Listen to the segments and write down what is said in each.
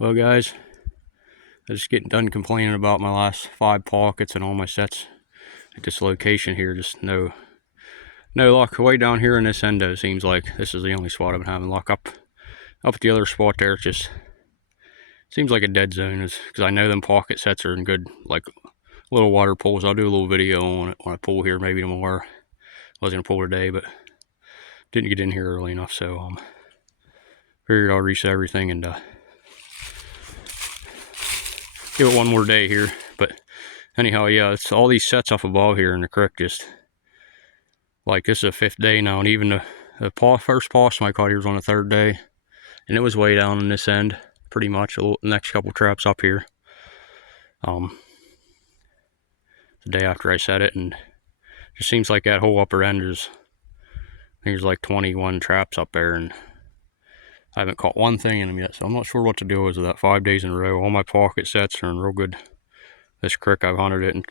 Well, guys, I just getting done complaining about my last 5 pockets and all my sets at this location here. Just no luck. Way down here in this endo, seems like this is the only spot I've been having luck. Up at the other spot there, it just seems like a dead zone. Because I know them pocket sets are in good, like, little water pools. I'll do a little video on it when I pull here, maybe tomorrow. I was gonna pull today, but didn't get in here early enough, so figured I'll reset everything and give it one more day here. But anyhow, yeah, it's all these sets up above here in the creek. Just like, this is the 5th day now, and even the first possum I caught here was on the 3rd day, and it was way down in this end, pretty much. The next couple traps up here, the day after I set it, and it just seems like that whole upper end there's like 21 traps up there, and I haven't caught one thing in them yet, so I'm not sure what to do with that 5 days in a row. All my pocket sets are in real good. This creek, I've hunted it and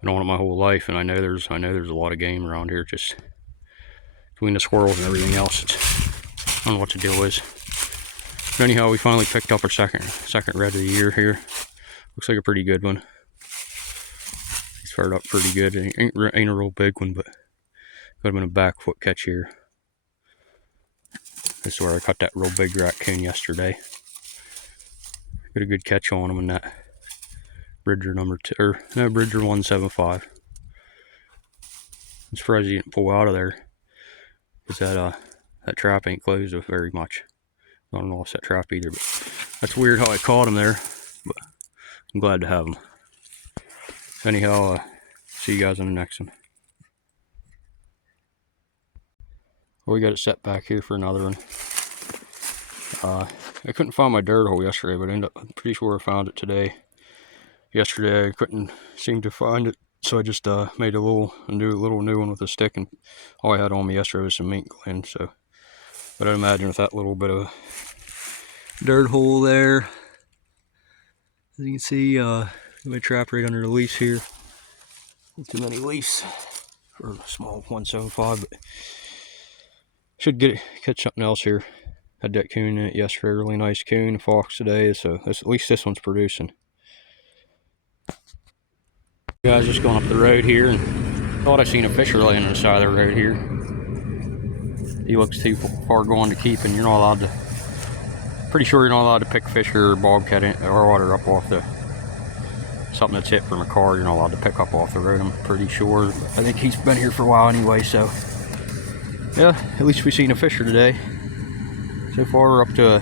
been on it my whole life, and I know there's a lot of game around here, just between the squirrels and everything else. I don't know what to deal with. But anyhow, we finally picked up our second red of the year here. Looks like a pretty good one. He's fired up pretty good. It ain't a real big one, but could have been a back foot catch here. This is where I caught that real big raccoon yesterday. Got a good catch on him in that Bridger Bridger 175. I'm surprised he didn't pull out of there, because that trap ain't closed very much. I don't lost that trap either, but that's weird how I caught him there. But I'm glad to have him. Anyhow, see you guys in the next one. Well, we got it set back here for another one. I couldn't find my dirt hole yesterday, but I'm pretty sure I found it today. Yesterday I couldn't seem to find it, so I just made a little new one with a stick, and all I had on me yesterday was some mink gland. So, but I'd imagine with that little bit of dirt hole there, as you can see, my trap right under the leash here. Not too many leaves for a small 175, but should catch something else here. Had that coon in it yesterday, really nice coon. A fox today, so at least this one's producing. Guys, just going up the road here, and thought I seen a fisher laying on the side of the road here. He looks too far gone to keep, and you're not allowed to. Pretty sure you're not allowed to pick fisher or bobcat or water up off something that's hit from a car. You're not allowed to pick up off the road, I'm pretty sure. I think he's been here for a while anyway, so yeah, at least we've seen a fisher today. So far we're up to a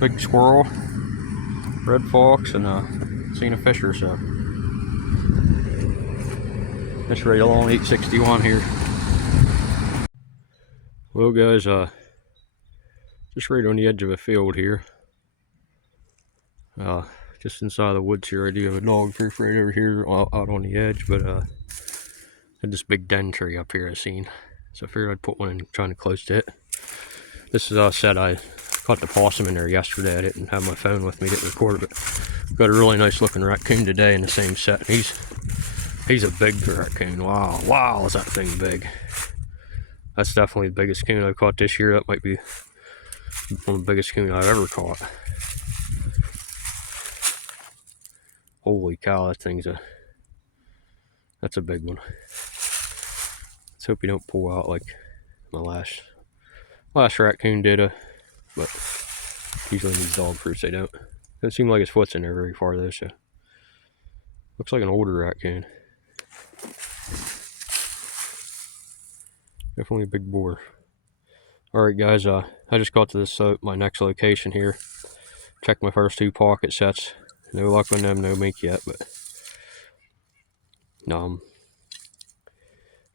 big squirrel, red fox, and seen a fisher, so that's right along 861 here. Well, guys, just right on the edge of a field here, just inside the woods here. I do have a dog proof right over here out on the edge, but had this big den tree up here I seen, so I figured I'd put one in kind of close to it. This is said I caught the possum in there yesterday. I didn't have my phone with me to record it, but got a really nice looking raccoon today in the same set. He's a big raccoon. Wow, is that thing big? That's definitely the biggest coon I've caught this year. That might be one of the biggest coon I've ever caught. Holy cow, that's a big one. Let's hope he don't pull out like my last raccoon did, but usually in these dog fruits they don't. Doesn't seem like his foot's in there very far though, so looks like an older raccoon. Definitely a big boar. Alright guys, I just got to this my next location here. Checked my first 2 pocket sets. No luck on them, no mink yet, but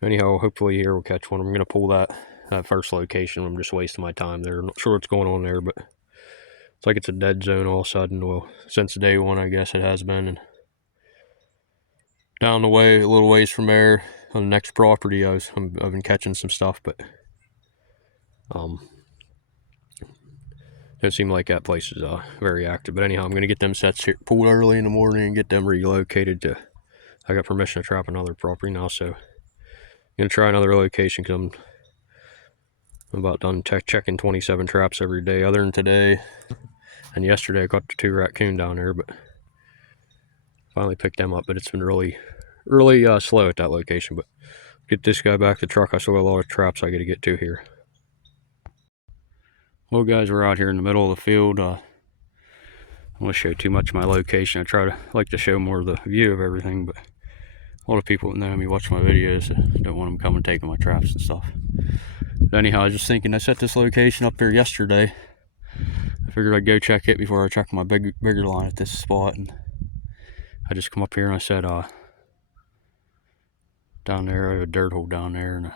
anyhow, hopefully here we'll catch one. I'm gonna pull that first location. I'm just wasting my time there. I'm not sure what's going on there, but it's like it's a dead zone all of a sudden. Well, since day one, I guess it has been. And down the way, a little ways from there, on the next property, I've been catching some stuff, but it seemed like that place is very active. But anyhow, I'm gonna get them sets here pulled early in the morning and get them relocated to. I got permission to trap another property now, so I'm gonna try another location because I'm about done checking 27 traps every day, other than today and yesterday. I got the 2 raccoon down there, but finally picked them up. But it's been really slow at that location. But get this guy back to the truck. I still got a lot of traps I got to get to here. Well, guys, we're out here in the middle of the field. I don't want to show too much of my location. I like to show more of the view of everything, but a lot of people that know me, watch my videos, don't want them coming taking my traps and stuff. But anyhow, I was just thinking, I set this location up there yesterday. I figured I'd go check it before I check my bigger line at this spot, and I just come up here and I said, down there, I have a dirt hole down there, and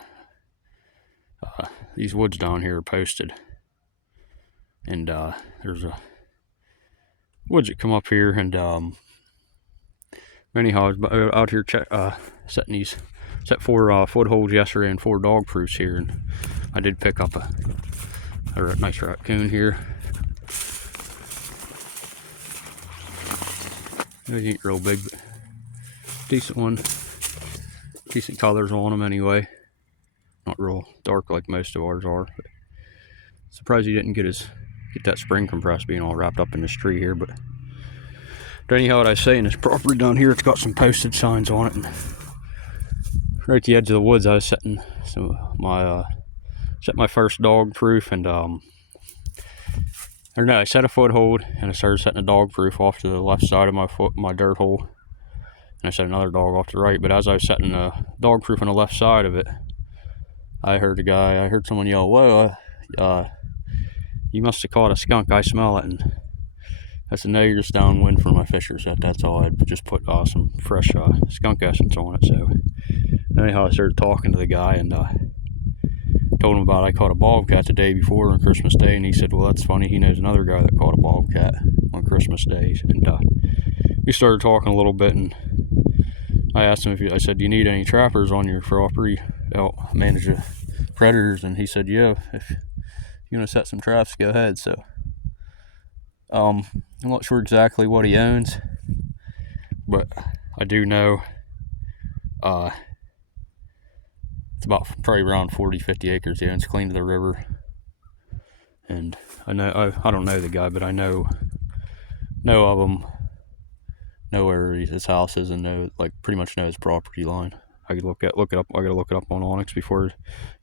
these woods down here are posted, and there's a woods that come up here, and anyhow, I was out here set 4 footholds yesterday and 4 dog proofs here, and I did pick up a nice raccoon here. He ain't real big, but decent one. Decent colors on them anyway. Not real dark like most of ours are. But surprised he didn't get that spring compressed being all wrapped up in this tree here. But anyhow, what I say, in this property down here, it's got some posted signs on it. And right at the edge of the woods, I was setting set my first dog proof, and I set a foothold, and I started setting a dog proof off to the left side of my dirt hole, and I set another dog off to the right. But as I was setting a dog proof on the left side of it, I heard someone yell, "Whoa, you must have caught a skunk, I smell it." And I said, "No, you're just downwind from my fisher set, that's all." I just put some fresh skunk essence on it. So anyhow, I started talking to the guy, and told him about I caught a bobcat the day before on Christmas Day, and he said, "Well, that's funny, he knows another guy that caught a bobcat on Christmas Day." And we started talking a little bit, and I asked him I said, "Do you need any trappers on your property to help manage the predators?" And he said, "Yeah, if you want to set some traps, go ahead." So I'm not sure exactly what he owns, but I do know it's about probably around 40-50 acres he owns, clean to the river. And I don't know the guy, but I know of him, know where his house is, and pretty much know his property line. I could look it up. I gotta look it up on Onyx before it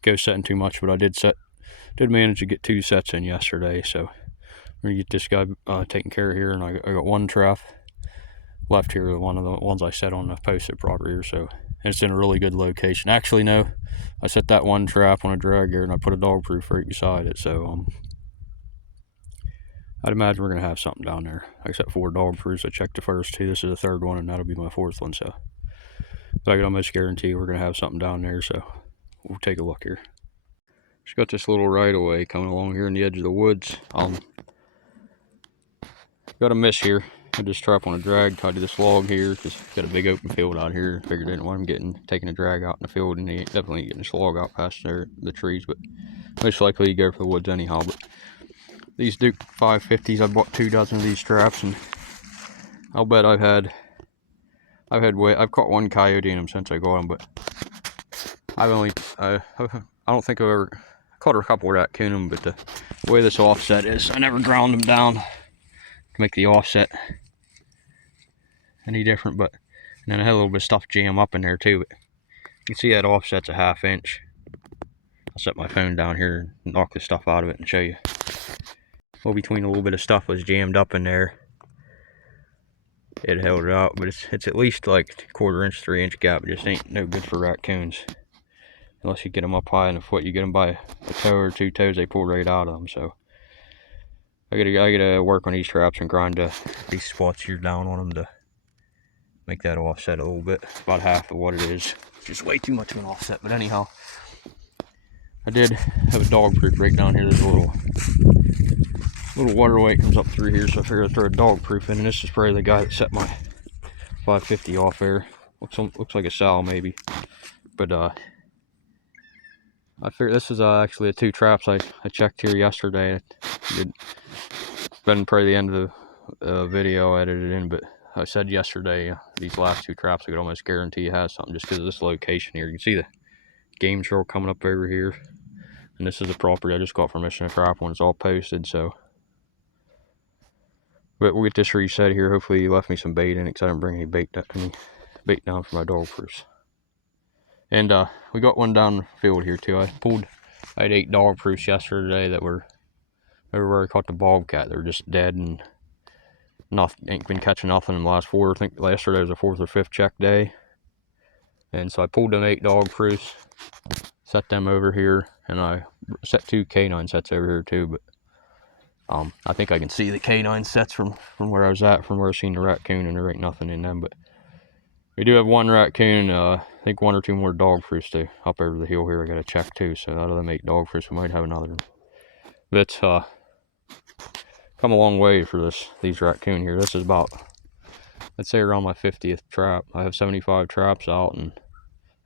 goes setting too much. But I did manage to get 2 sets in yesterday, so we're gonna get this guy taken care of here. And I got 1 trap left here, one of the ones I set on the posted property here. So it's in a really good location. Actually, no, I set that 1 trap on a drag here, and I put a dog proof right beside it. So I'd imagine we're gonna have something down there. I set 4 dog proofs. I checked the first 2. This is the 3rd one, and that'll be my 4th one. So, but I can almost guarantee we're gonna have something down there. So we'll take a look here. Just got this little right of way coming along here in the edge of the woods. Got a miss here. I just trap on a drag tied to this log here, because got a big open field out here. Figured I didn't want him taking a drag out in the field, and he ain't definitely getting this log out past the trees. But most likely you go for the woods anyhow. But these Duke 550s, I bought 2 dozen of these traps, and I'll bet I've caught 1 coyote in them since I got them. But I don't think I've ever caught a couple of raccoon in them. But the way this offset is, I never ground them down to make the offset any different. But and then I had a little bit of stuff jam up in there too. But you can see that offset's a 1/2 inch. I'll set my phone down here and knock the stuff out of it and show you. Well, between a little bit of stuff was jammed up in there, it held it out. But it's at least like 1/4 inch, 3 inch gap. It just ain't no good for raccoons unless you get them up high in the foot. You get them by a toe or 2 toes, they pull right out of them. So I gotta work on these traps and grind these spots here down on them to make that offset a little bit. About half of what it is. It's just way too much of an offset. But anyhow, I did have a dog proof right down here. There's a little waterway comes up through here, so I figured I'd throw a dog proof in. And this is probably the guy that set my 550 off there. Looks like a sow maybe. But I figured this is actually the 2 traps I checked here yesterday. It's been probably the end of the video I edited in, but I said yesterday these last 2 traps I could almost guarantee has something, just because of this location here. You can see the game trail coming up over here. And this is the property I just got permission to trap when it's all posted, so. But we'll get this reset here. Hopefully he left me some bait in it, because I didn't bring any bait down for my dog proofs. And we got one down the field here too. I had 8 dog proofs yesterday that were where I caught the bobcat. They were just dead and ain't been catching nothing in the last 4. I think yesterday was the 4th or 5th check day. And so I pulled them 8 dog proofs, set them over here, and I set 2 canine sets over here too. But I think I can see the canine sets from where I was at, from where I seen the raccoon, and there ain't nothing in them. But we do have 1 raccoon, I think 1 or 2 more dog proofs to up over the hill here. I gotta check too. So out of them 8 dog proofs, we might have another one. But come a long way for these raccoon here. This is about, I'd say, around my 50th trap. I have 75 traps out, and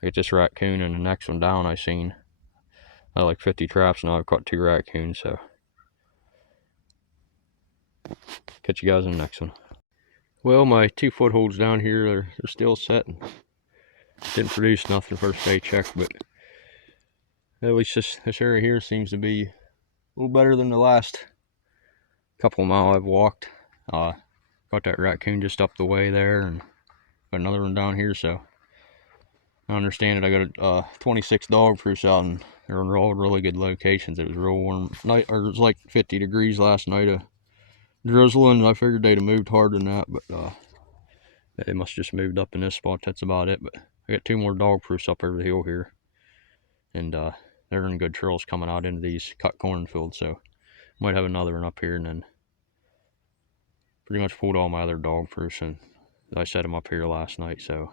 I get this raccoon, and the next one down I seen. I had like 50 traps now. I've caught 2 raccoons. So catch you guys in the next one. Well, my 2 footholds down here, they're still setting. Didn't produce nothing first day check, but at least this area here seems to be a little better than the last couple of miles I've walked. Got that raccoon just up the way there, and got another one down here. So I understand it. I got 26 dog proofs out, and they're all really good locations. It was real warm night, or it was like 50 degrees last night. Drizzling. I figured they'd have moved harder than that, but they must have just moved up in this spot. That's about it. But I got 2 more dog proofs up over the hill here, and they're in good trails coming out into these cut cornfields. So might have another one up here, and then pretty much pulled all my other dog proofs, and I set them up here last night. So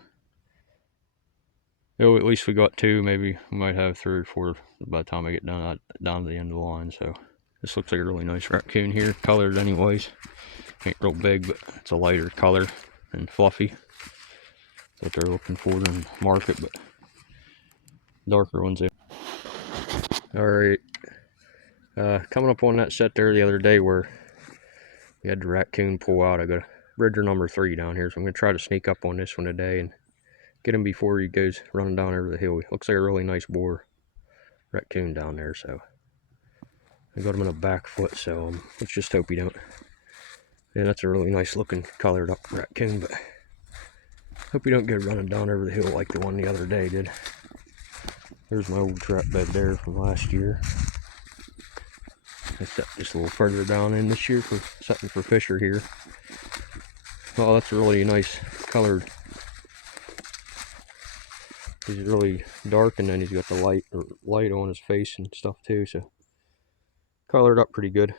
at least we got 2. Maybe we might have 3 or 4 by the time I get down to the end of the line. So this looks like a really nice raccoon here, colored anyways. Ain't real big, but it's a lighter color and fluffy. What they're looking for in the market, but darker ones there. Alright, coming up on that set there the other day where we had the raccoon pull out. I got a bridger number 3 down here, so I'm going to try to sneak up on this one today and get him before he goes running down over the hill. He looks like a really nice boar raccoon down there, so I got him in a back foot, so let's just hope he don't. Yeah, that's a really nice looking colored up raccoon, but hope he don't get running down over the hill like the one the other day did. There's my old trap bed there from last year. I set just a little further down in this year for setting for fisher here. Oh, that's a really nice colored. He's really dark, and then he's got the light on his face and stuff too, so colored up pretty good.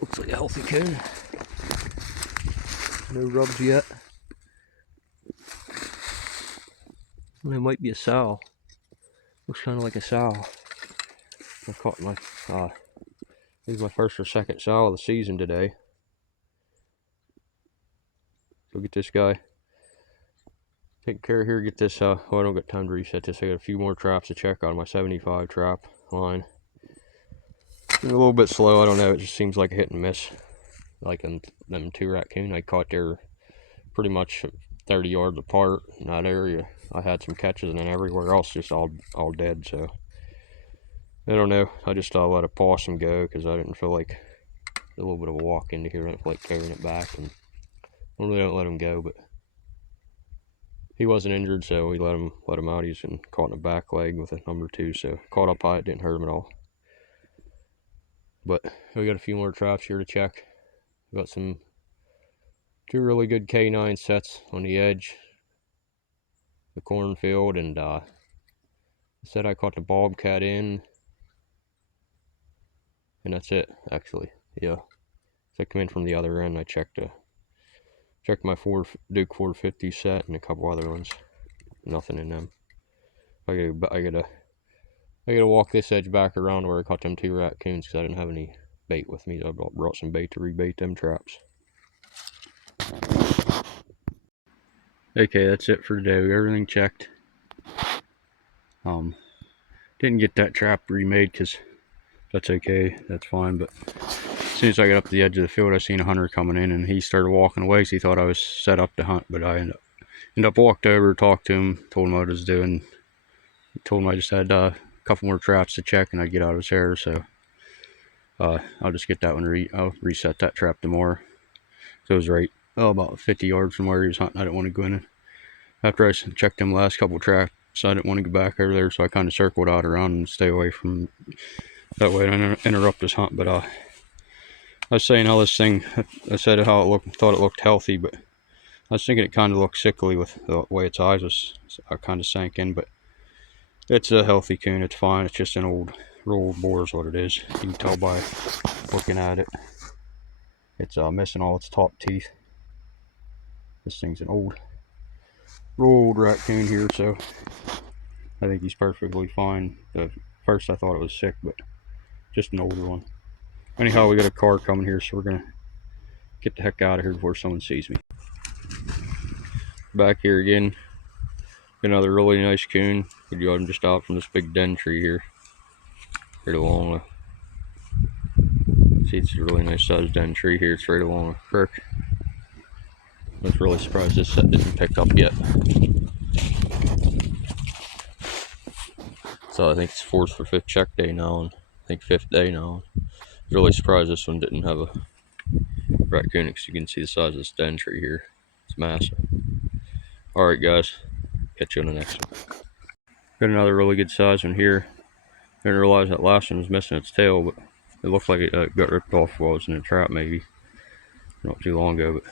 Looks like a healthy coon. No rubs yet. Well, it might be a sow. Looks kind of like a sow. I caught my, this is my first or second sow of the season today. So get this guy taken care of here. Get this, well, I don't got time to reset this. I got a few more traps to check on my 75 trap line. Been a little bit slow, I don't know, it just seems like a hit and miss. Like in them 2 raccoon I caught there pretty much 30 yards apart in that area. I had some catches, and then everywhere else just all dead. So I don't know, I just let a possum go because I didn't feel like a little bit of a walk into here. I didn't feel like carrying it back, and normally I don't let him go, but he wasn't injured, so we let him out. He's been caught in the back leg with a number 2, so caught up high. It didn't hurt him at all. But we got a few more traps here to check. We got 2 really good K9 sets on the edge, the cornfield, and said I caught the bobcat in, and that's it actually. Yeah, so I come in from the other end. I checked my Duke 450 set and a couple other ones. Nothing in them. I gotta walk this edge back around where I caught them 2 raccoons because I didn't have any bait with me. I brought some bait to rebait them traps. Okay, that's it for today. We got everything checked. Didn't get that trap remade because that's okay. That's fine. But as soon as I got up to the edge of the field, I seen a hunter coming in, and he started walking away. So he thought I was set up to hunt, but I ended Ended up walked over, talked to him, told him what I was doing. Told him I just had a couple more traps to check and I'd get out of his hair, so I'll just get that one, I'll reset that trap tomorrow. So it was right about 50 yards from where he was hunting. I didn't want to go in. After I checked them last couple traps, I didn't want to go back over there, so I kind of circled out around and stay away from that way I didn't interrupt his hunt. But I was saying how this thing, I said how it looked, thought it looked healthy, but I was thinking it kind of looked sickly with the way its eyes was kind of sank in. But it's a healthy coon. It's fine. It's just an real old boar is what it is. You can tell by looking at it. It's missing all its top teeth. This thing's an real old raccoon here, so I think he's perfectly fine. At first I thought it was sick, but just an older one. Anyhow, we got a car coming here, so we're gonna get the heck out of here before someone sees me. Back here again, another really nice coon. We got him just out from this big den tree here. Right along see, it's a really nice sized den tree here. It's right along the creek. I was really surprised this set didn't pick up yet. So I think it's 4th or 5th check day now, and I think 5th day now. I was really surprised this one didn't have a raccoon, because you can see the size of this den tree here. It's massive. Alright guys, catch you on the next one. Got another really good size one here. Didn't realize that last one was missing its tail, but it looked like it got ripped off while it was in a trap maybe not too long ago. But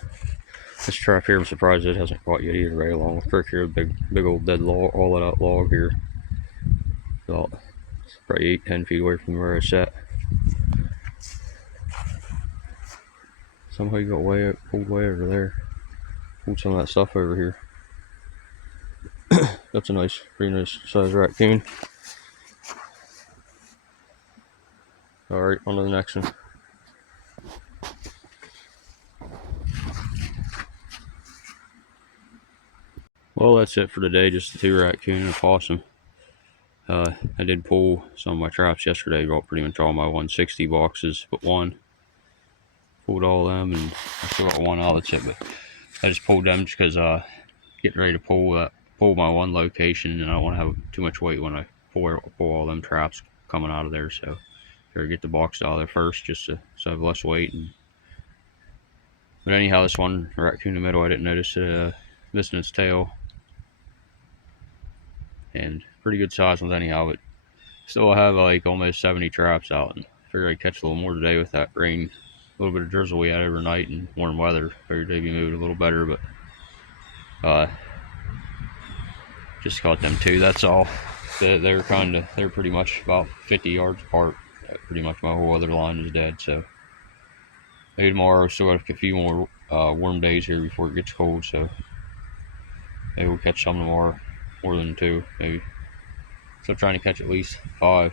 this trap here, I'm surprised it hasn't caught yet either. Right along the creek here, big old dead log, all out log here. About probably 8-10 feet away from where I sat. Somehow you got pulled way over there. Pulled some of that stuff over here. That's a pretty nice size raccoon. Alright, on to the next one. Well, that's it for today. Just the 2 raccoon and a possum. I did pull some of my traps yesterday. Brought pretty much all my 160 boxes, but one. Pulled all of them, and I still got one out. That's it. But I just pulled them just because getting ready to pull my one location, and I don't want to have too much weight when I pull all them traps coming out of there. So better get the box out of there first, just so I have less weight. But anyhow, this one raccoon in the middle, I didn't notice it missing its tail, and pretty good size ones anyhow. But still, I have like almost 70 traps out, and figured I'd catch a little more today with that rain, a little bit of drizzle we had overnight, and warm weather. Figured they'd be moving a little better, but just caught them 2. That's all. They're pretty much about 50 yards apart. Pretty much my whole other line is dead. So maybe tomorrow. Still got a few more warm days here before it gets cold. So maybe we'll catch some tomorrow, more than 2 maybe. So I'm trying to catch at least 5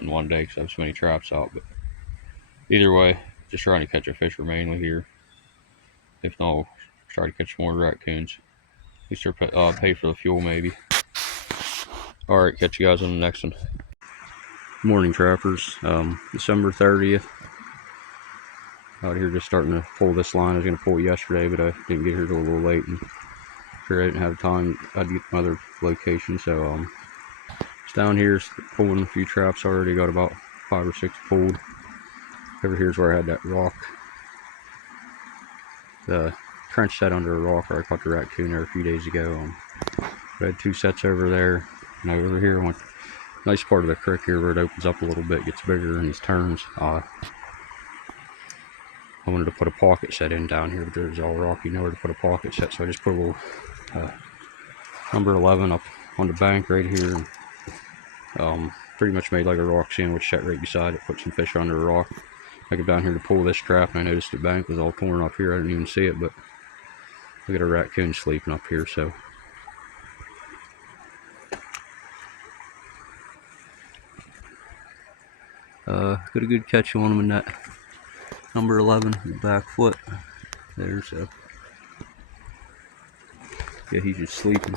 in one day because I have so many traps out. But either way, just trying to catch a fish mainly here. If not, I'll try to catch more raccoons. At least they'll pay for the fuel maybe. Alright, catch you guys on the next one. Morning trappers, December 30th. Out here just starting to pull this line. I was going to pull it yesterday, but I didn't get here till a little late, and sure I didn't have time. I'd get my other location, so it's down here pulling a few traps already. Got about 5 or 6 pulled. Over here's where I had that rock. The trench set under a rock where I caught the raccoon there a few days ago. I had 2 sets over there, and over here, nice part of the creek here where it opens up a little bit, gets bigger in these turns. I wanted to put a pocket set in down here, but there's all rocky, nowhere to put a pocket set, so I just put a little number 11 up on the bank right here, and pretty much made like a rock sandwich set right beside it. Put some fish under a rock. I came down here to pull this trap, and I noticed the bank was all torn up here. I didn't even see it, but look at a raccoon sleeping up here. So got a good catch on him in that number 11 back foot there. So yeah, he's just sleeping.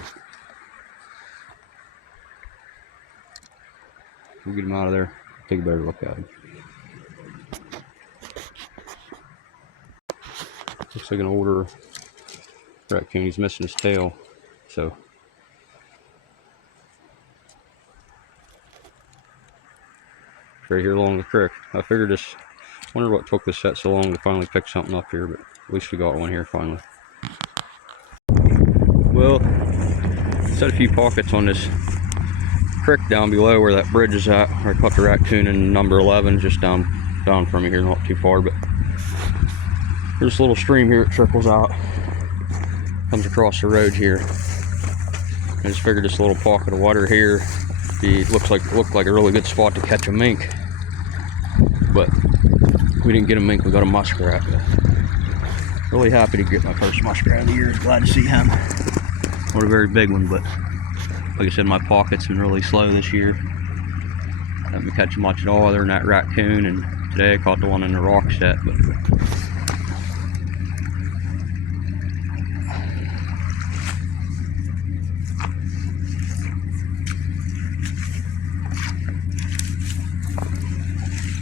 We'll get him out of there, take a better look at him. Looks like an older raccoon. He's missing his tail. So right here along the creek. I figured this, wonder what took this set so long to finally pick something up here, but at least we got one here finally. Well, set a few pockets on this creek down below where that bridge is at, where I caught the raccoon in number 11, just down from me here, not too far, but there's a little stream here that trickles out, comes across the road here. I just figured this little pocket of water here looked like a really good spot to catch a mink, but we didn't get a mink, we got a muskrat. Really happy to get my first muskrat of the year. Glad to see him. Not a very big one, but like I said, my pocket's been really slow this year. Haven't been catching much at all other than that raccoon, and today I caught the one in the rock set.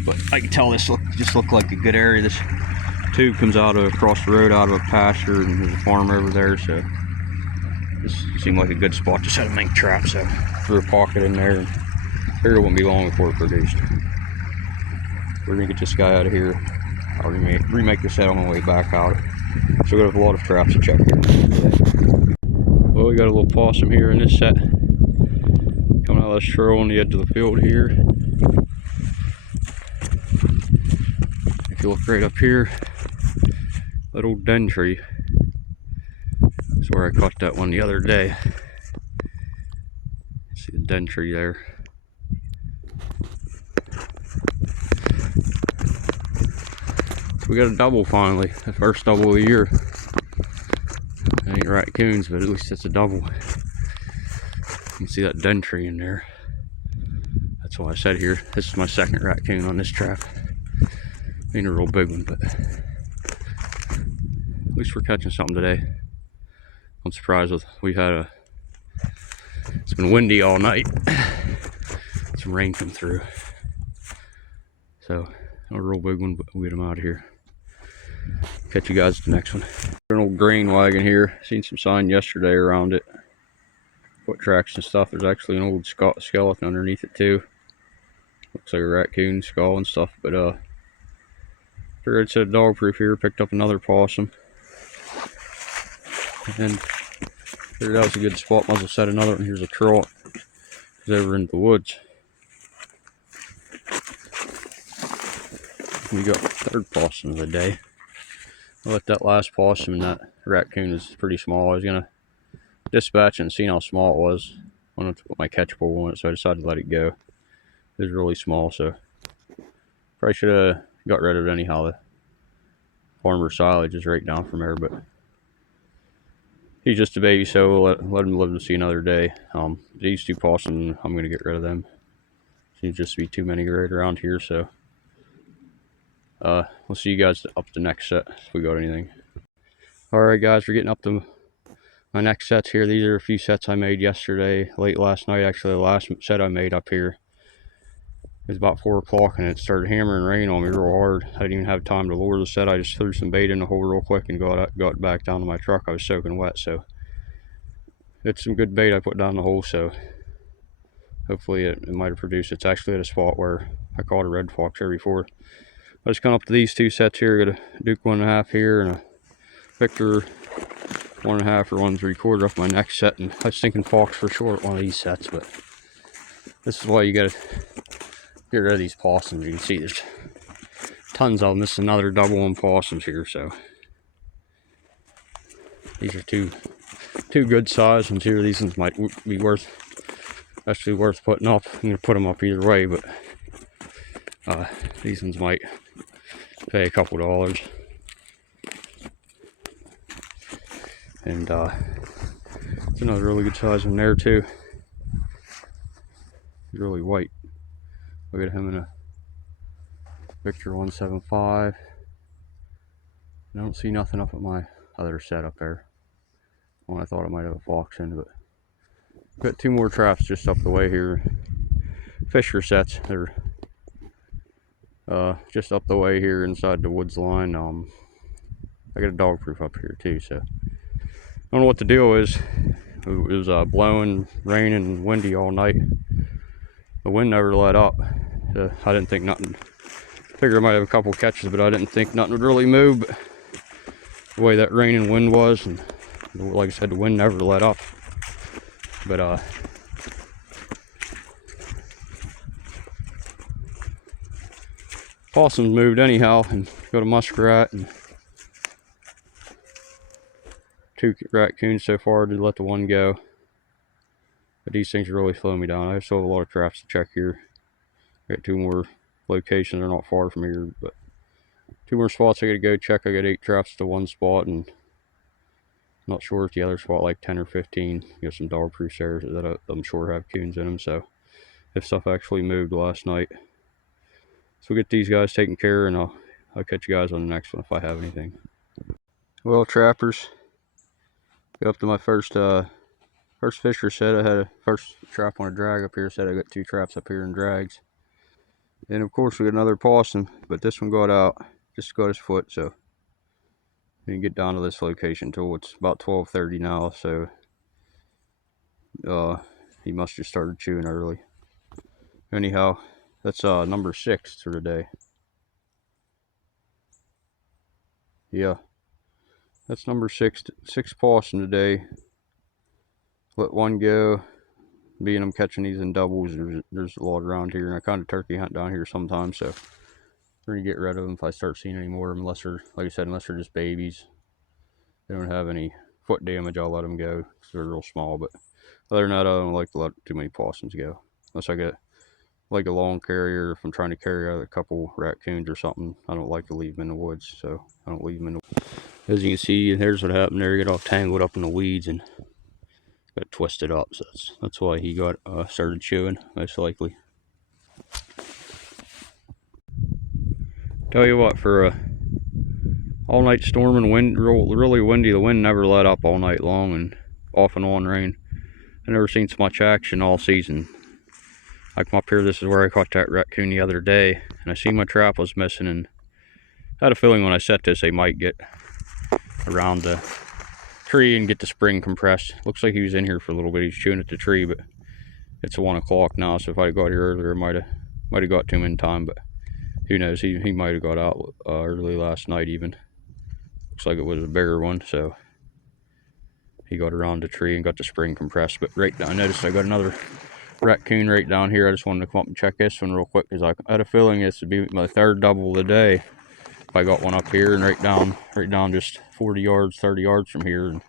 But I can tell this just looked like a good area. This tube comes out across the road out of a pasture, and there's a farm over there, so this seemed like a good spot to set a mink trap. So threw a pocket in there, and figured it wouldn't be long before it produced. We're gonna get this guy out of here. I'll remake the set on my way back out. So we got a lot of traps to check here. Well, we got a little possum here in this set, coming out of this trail on the edge of the field here. If you look right up here, that old den tree, that's where I caught that one the other day. See the den tree there. So we got a double finally, the first double of the year. It ain't raccoons, but at least it's a double. You can see that den tree in there. That's why I said here, this is my second raccoon on this trap. Ain't a real big one, but at least we're catching something today. I'm surprised with, it's been windy all night. Some rain come through. So, not a real big one, but we'll get them out of here. Catch you guys at the next one. An old grain wagon here. Seen some sign yesterday around it. Foot tracks and stuff. There's actually an old skeleton underneath it too. Looks like a raccoon skull and stuff, but figured it's a dog proof here. Picked up another possum. And figured that was a good spot. Might as well set another one. Here's a trot. It's over in the woods. We got third possum of the day. I let that last possum and that raccoon is pretty small. I was gonna dispatch it and see how small it was. I wanted to put my catch pole on it, so I decided to let it go. It was really small, so probably should have got rid of it anyhow. The farmer silage is right down from there, but he's just a baby, so we'll let him live to see another day. These two possums, I'm gonna get rid of them. Seems just to be too many right around here, so we'll see you guys up the next set if we got anything. Alright guys, we're getting up to my next sets here. These are a few sets I made yesterday, late last night actually. The last set I made up here, it was about 4 o'clock and it started hammering rain on me real hard. I didn't even have time to lower the set. I just threw some bait in the hole real quick and got back down to my truck. I was soaking wet, so it's some good bait I put down the hole, so hopefully it might have produced. It's actually at a spot where I caught a red fox here before. I just come up to these two sets here. Got a Duke 1.5 here and a Victor 1.5 or 1 3/4 off my next set, and I was thinking fox for sure at one of these sets, but this is why you gotta get rid of these possums. You can see there's tons of them. This is another double on possums here, so these are two good size ones here. These ones might be actually worth putting up. I'm gonna put them up either way, but these ones might pay a couple dollars. And it's another really good size one there too. He's really white. Look at him in a Victor 175. I don't see nothing up at my other set up there. Well, I thought I might have a fox in, but got 2 more traps just up the way here. Fisher sets. They're just up the way here inside the woods line. I got a dog proof up here too, so I don't know what the deal is. It was blowing, raining, and windy all night. The wind never let up. I didn't think nothing. Figured I might have a couple catches, but I didn't think nothing would really move. But the way that rain and wind was, and like I said, the wind never let up. But possums moved anyhow, and got a muskrat and 2 raccoons so far. Did let the one go, but these things are really slowing me down. I still have a lot of traps to check here. I got 2 more locations. They're not far from here, but 2 more spots I gotta go check. I got 8 traps to 1 spot, and I'm not sure if the other spot like 10 or 15. You got some dog proof areas that I'm sure have coons in them. So if stuff actually moved last night, so we'll get these guys taken care of, and I'll catch you guys on the next one if I have anything. Well, trappers, got up to my first fisher set. I had a first trap on a drag up here. Said I got 2 traps up here in drags, and of course we got another possum, but this one got out, just got his foot, so we didn't get down to this location until it's about 12:30 now. So he must have started chewing early. Anyhow, that's number 6 for today. Yeah, that's number 6 possum today. Let one go. Being I'm catching these in doubles, there's a lot around here, and I kind of turkey hunt down here sometimes, so we're gonna get rid of them if I start seeing any more of them, unless they're, like I said, unless they're just babies. They don't have any foot damage, I'll let them go because they're real small. But other than that, I don't like to let too many possums go, unless I get like a long carrier. If I'm trying to carry out a couple raccoons or something, I don't like to leave them in the woods, so I don't leave them in the woods. As you can see, here's what happened there. He got all tangled up in the weeds and got twisted up, so that's why he got started chewing, most likely. Tell you what, for a all night storm and wind, really windy, the wind never let up all night long, and off and on rain. I've never seen so much action all season. I come up here, this is where I caught that raccoon the other day, and I see my trap was missing, and I had a feeling when I set this they might get around the tree and get the spring compressed. Looks like he was in here for a little bit. He's chewing at the tree, but it's 1 o'clock now, so if I got here earlier, I might have got to him in time, but who knows, he might have got out early last night even. Looks like it was a bigger one, so he got around the tree and got the spring compressed. But right now, I noticed I got another raccoon right down here. I just wanted to come up and check this one real quick, because I had a feeling this would be my 3rd double of the day if I got one up here and right down just 40 yards, 30 yards from here. And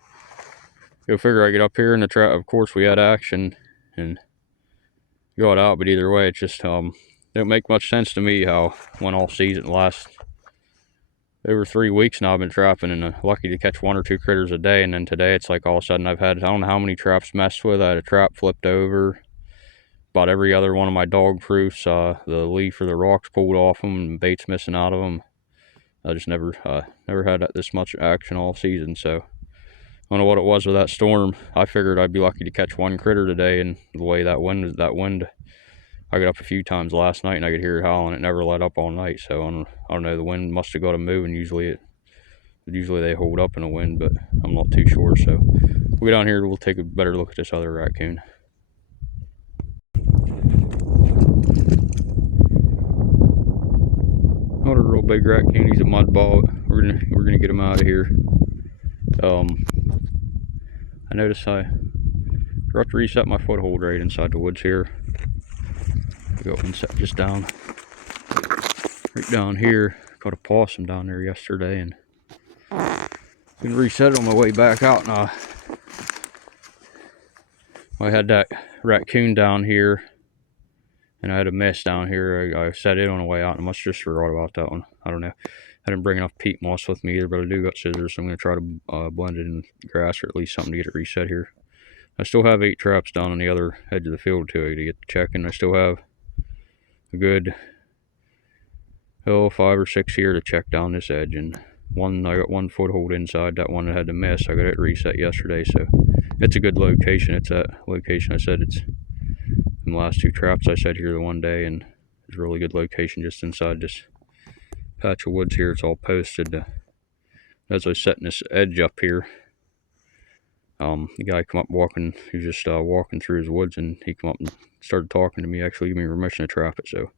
go figure, I get up here in the trap. Of course, we had action and got out, but either way, it just don't make much sense to me how when all season lasts over 3 weeks now I've been trapping, and lucky to catch 1 or 2 critters a day, and then today it's like all of a sudden I've had, I don't know how many traps messed with. I had a trap flipped over, about every other one of my dog proofs, the leaf or the rocks pulled off them, and baits missing out of them. I just never had this much action all season. So I don't know what it was with that storm. I figured I'd be lucky to catch 1 critter today, and the way that wind, I got up a few times last night and I could hear it howling. It never let up all night, so I don't know, the wind must have got them moving. Usually they hold up in a wind, but I'm not too sure. So we'll go down here, we'll take a better look at this other raccoon. Not a real big raccoon, he's a mud ball. We're gonna get him out of here. I noticed I forgot to reset my foothold right inside the woods here. I got one set just down right down here. Caught a possum down there yesterday, and can reset it on my way back out. And I had that raccoon down here, and I had a mess down here. I set it on the way out, and I must just forgot about that one. I don't know. I didn't bring enough peat moss with me either, but I do got scissors, so I'm going to try to blend it in grass, or at least something to get it reset here. I still have 8 traps down on the other edge of the field too to get to checking. I still have a good 5 or 6 here to check down this edge, and I got 1 foothold inside that one that had the mess. I got it reset yesterday, so it's a good location. It's that location I said it's in the last 2 traps I set here the one day, and it's a really good location just inside this patch of woods here. It's all posted. As I was setting this edge up here, The guy come up walking, he was just walking through his woods, and he come up and started talking to me, actually giving me permission to trap it, so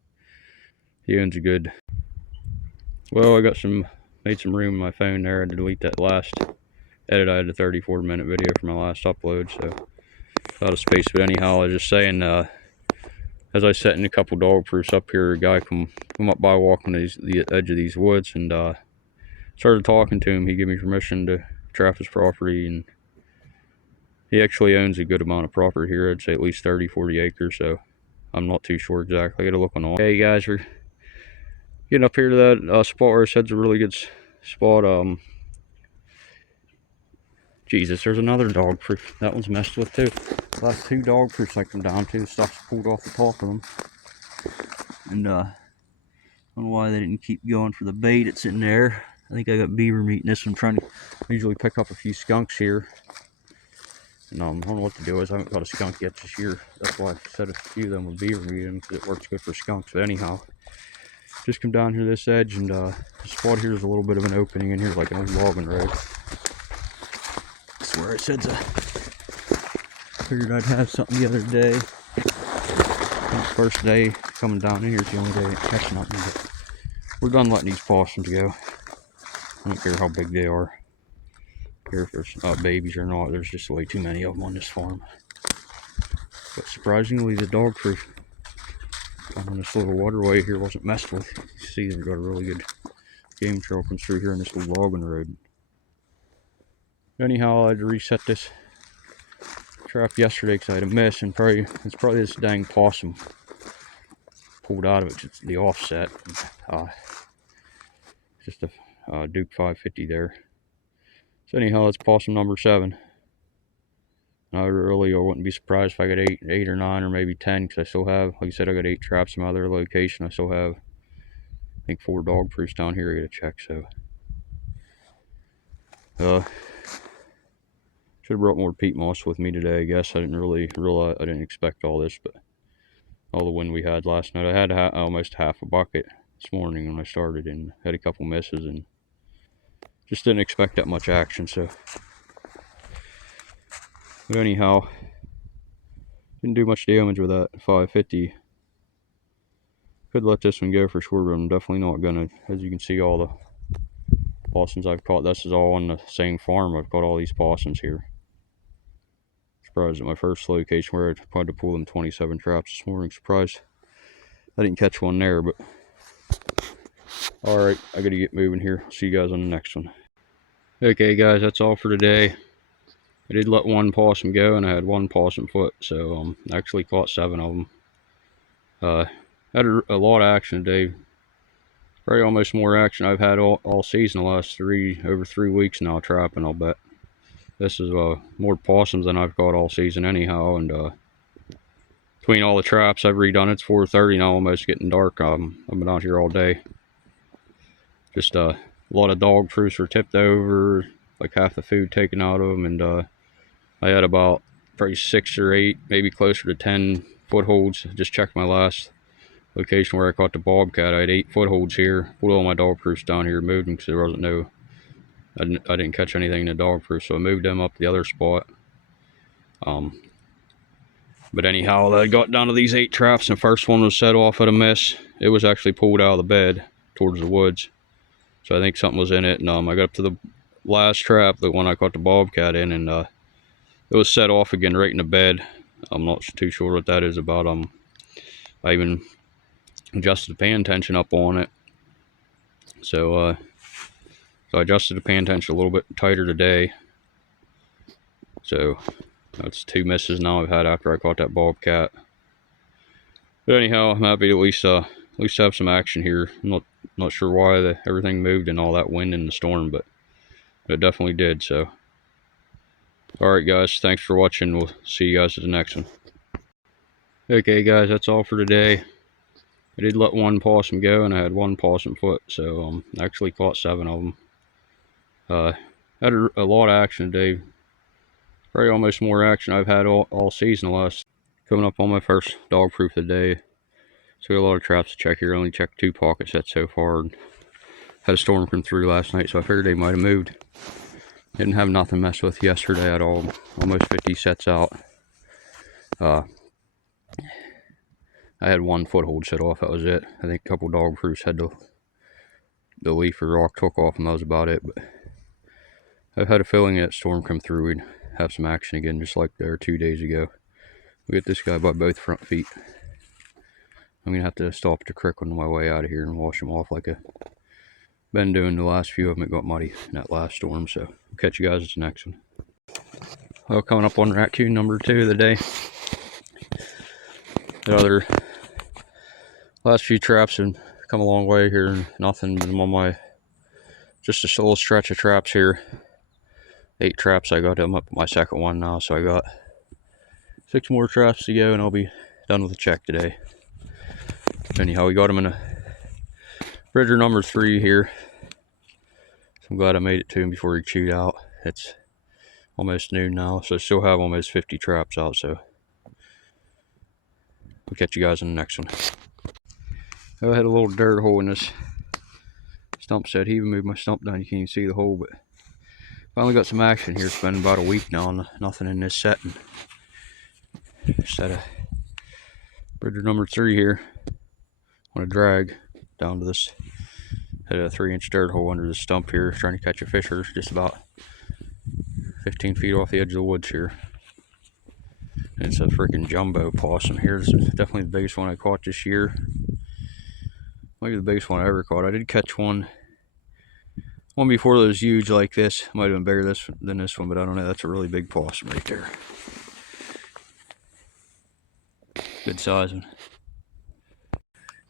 he owns a good. Well, I made some room in my phone there. I had to delete that last edit. I had a 34-minute video for my last upload, so out of space. But anyhow, I was just saying, as I was setting a couple dog proofs up here, a guy come up by walking the edge of these woods, and started talking to him. He gave me permission to trap his property, and he actually owns a good amount of property here. I'd say at least 30-40 acres, so I'm not too sure exactly. I gotta look on all. Hey guys, we're getting up here to that spot where I said's a really good spot. Jesus, there's another dog proof. That one's messed with too. The last 2 dog proofs I come down to, the stuff's pulled off the top of them. And I don't know why they didn't keep going for the bait. It's in there. I think I got beaver meat in this one. I'm trying to usually pick up a few skunks here. And I don't know what to do, is I haven't got a skunk yet this year. That's why I said a few of them with beaver meat in, because it works good for skunks. But anyhow, just come down here this edge, and the spot here is a little bit of an opening in here, like an old logging road. That's where I said figured I'd have something the other day. First day coming down in here, it's the only day I ain't catching nothing. But we're done letting these possums go. I don't care how big they are. I don't care if there's babies or not. There's just way too many of them on this farm. But surprisingly, the dog proof on this little waterway here wasn't messed with. You see, they've got a really good game trail comes through here on this little logging road. Anyhow, I had to reset this trap yesterday because I had a miss, and it's probably this dang possum pulled out of it. It's the offset. Just a Duke 550 there. So anyhow, it's possum number 7. I wouldn't be surprised if I got 8 or 9 or maybe 10, because I still have, like I said, I got 8 traps in my other location. I still have, I think, 4 dog proofs down here I gotta check. So should have brought more peat moss with me today, I guess. I didn't really realize, I didn't expect all this, but all the wind we had last night. I had almost half a bucket this morning when I started, and had a couple misses, and just didn't expect that much action. So, but anyhow, didn't do much damage with that 550. Could let this one go for sure, but I'm definitely not gonna. As you can see, all the possums I've caught, this is all on the same farm. I've got all these possums here. Surprised at my first location where I tried to pull them 27 traps this morning. Surprised I didn't catch one there, but alright, I gotta get moving here. See you guys on the next one. Okay guys, that's all for today. I did let 1 possum go, and I had 1 possum foot, so I actually caught 7 of them. Had a lot of action today. Probably almost more action I've had all season, the last over 3 weeks now trapping, I'll bet. This is more possums than I've caught all season anyhow, and between all the traps I've redone, it's 4:30 now, almost getting dark. I've been out here all day. Just a lot of dog proofs were tipped over, like half the food taken out of them, and I had about probably 6 or 8, maybe closer to 10 footholds. Just checked my last location where I caught the bobcat. I had 8 footholds here. Pulled all my dog proofs down here, moved them because there wasn't I didn't catch anything in the dog proof, so I moved them up the other spot. But anyhow, I got down to these 8 traps, and the first one was set off at a miss. It was actually pulled out of the bed towards the woods, so I think something was in it. And I got up to the last trap, the one I caught the bobcat in, and it was set off again right in the bed. I'm not too sure what that is about. I even adjusted the pan tension up on it, so I adjusted the pan tension a little bit tighter today. So that's 2 misses now I've had after I caught that bobcat. But anyhow, I'm happy to at least have some action here. I'm not sure why everything moved in all that wind and the storm, but it definitely did. So alright guys, thanks for watching. We'll see you guys at the next one. Okay guys, that's all for today. I did let 1 possum go, and I had 1 possum foot, so I actually caught 7 of them. Had a lot of action today. Probably almost more action I've had all season, coming up on my first dog proof of the day. So a lot of traps to check here. I only checked 2 pocket sets so far. And had a storm come through last night, so I figured they might have moved. Didn't have nothing messed with yesterday at all. Almost 50 sets out. I had one foothold set off, that was it. I think a couple dog proofs had the leaf or rock took off, and that was about it. But I've had a feeling that storm come through, we'd have some action again, just like there 2 days ago. We get this guy by both front feet. I'm gonna have to stop at the creek on my way out of here and wash him off like I've been doing. The last few of them, it got muddy in that last storm, so I'll catch you guys at the next one. Well, coming up on Raccoon number 2 of the day. The other last few traps have come a long way here, and nothing. I'm on my just a little stretch of traps here. 8 traps I got. I'm up my second one now, so I got 6 more traps to go, and I'll be done with the check today. Anyhow, we got him in a bridger number 3 here. So I'm glad I made it to him before he chewed out. It's almost noon now, so I still have almost 50 traps out, so we'll catch you guys in the next one. I had a little dirt hole in this stump set. He even moved my stump down. You can't even see the hole, but finally got some action here. It's been about a week now and nothing in this setting. Just had a bridger number 3 here on a drag down to this. Had a 3-inch dirt hole under the stump here, trying to catch a fisher just about 15 feet off the edge of the woods here. And it's a freaking jumbo possum here. It's definitely the biggest one I caught this year. Maybe the biggest one I ever caught. I did catch one before that was huge like this. Might have been bigger than this one, but I don't know. That's a really big possum right there. Good sizing.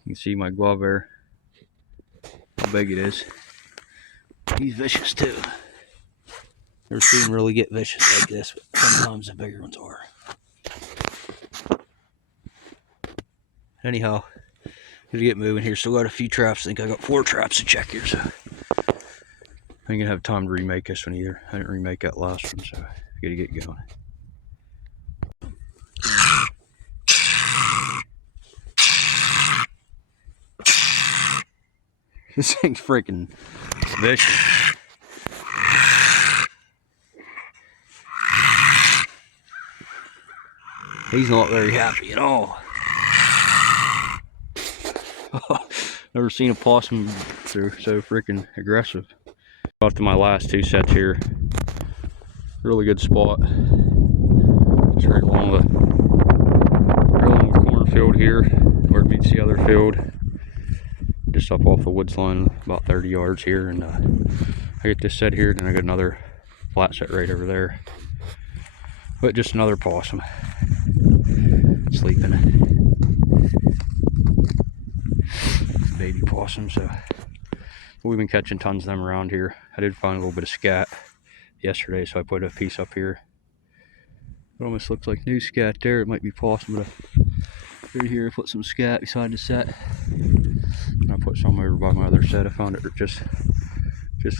You can see my glove there, how big it is. He's vicious too. Never seen him really get vicious like this, but sometimes the bigger ones are. Anyhow, gonna get moving here. Still got a few traps. I think I got 4 traps to check here, so I ain't gonna have time to remake this one either. I didn't remake that last one, so I gotta get going. This thing's freaking vicious. He's not very happy at all. Never seen a possum so freaking aggressive. Got to my last 2 sets here. Really good spot. Just right along the cornfield here, where it meets the other field. Just up off the woods line, about 30 yards here, and I get this set here, then I got another flat set right over there. But just another possum sleeping. Baby possum, so we've been catching tons of them around here. I did find a little bit of scat yesterday, so I put a piece up here. It almost looks like new scat there. It might be possum, but right here I put some scat beside the set. And I put some over by my other set. I found it just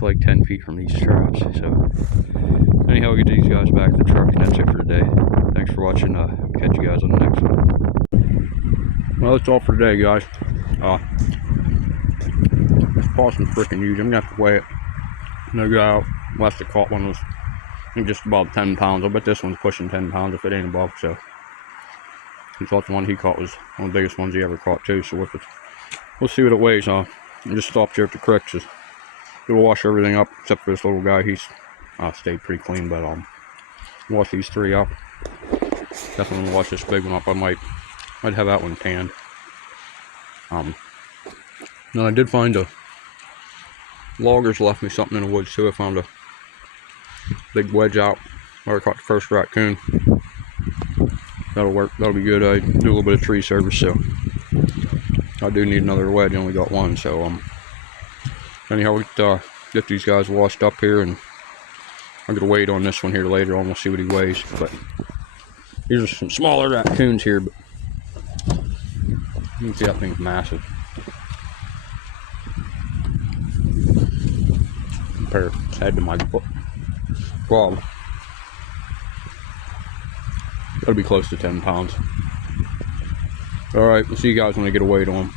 like 10 feet from these traps. So anyhow, we get these guys back to the truck, and that's it for today. Thanks for watching. Catch you guys on the next one. Well, that's all for today, guys. This possum's freaking huge. I'm gonna have to weigh it. No doubt. Last I caught one was, I think, just about 10 pounds. I bet this one's pushing 10 pounds if it ain't above. So he thought the one he caught was one of the biggest ones he ever caught too. So we'll see what it weighs. I just stopped here at the creek. Just it'll wash everything up except for this little guy. He's stayed pretty clean, but wash these 3 up. Definitely wash this big one up. I might have that one tanned. Now I did find loggers left me something in the woods too. I found a big wedge out where I caught the first raccoon. That'll work. That'll be good. I do a little bit of tree service, so I do need another wedge. I only got one, so anyhow, we get these guys washed up here, and I'm gonna wait on this one here later on. We'll see what he weighs. But these are some smaller raccoons here, but you can see that thing's massive. Compare its head to my glove. That'll be close to 10 pounds. Alright, we'll see you guys when I get a weight on them.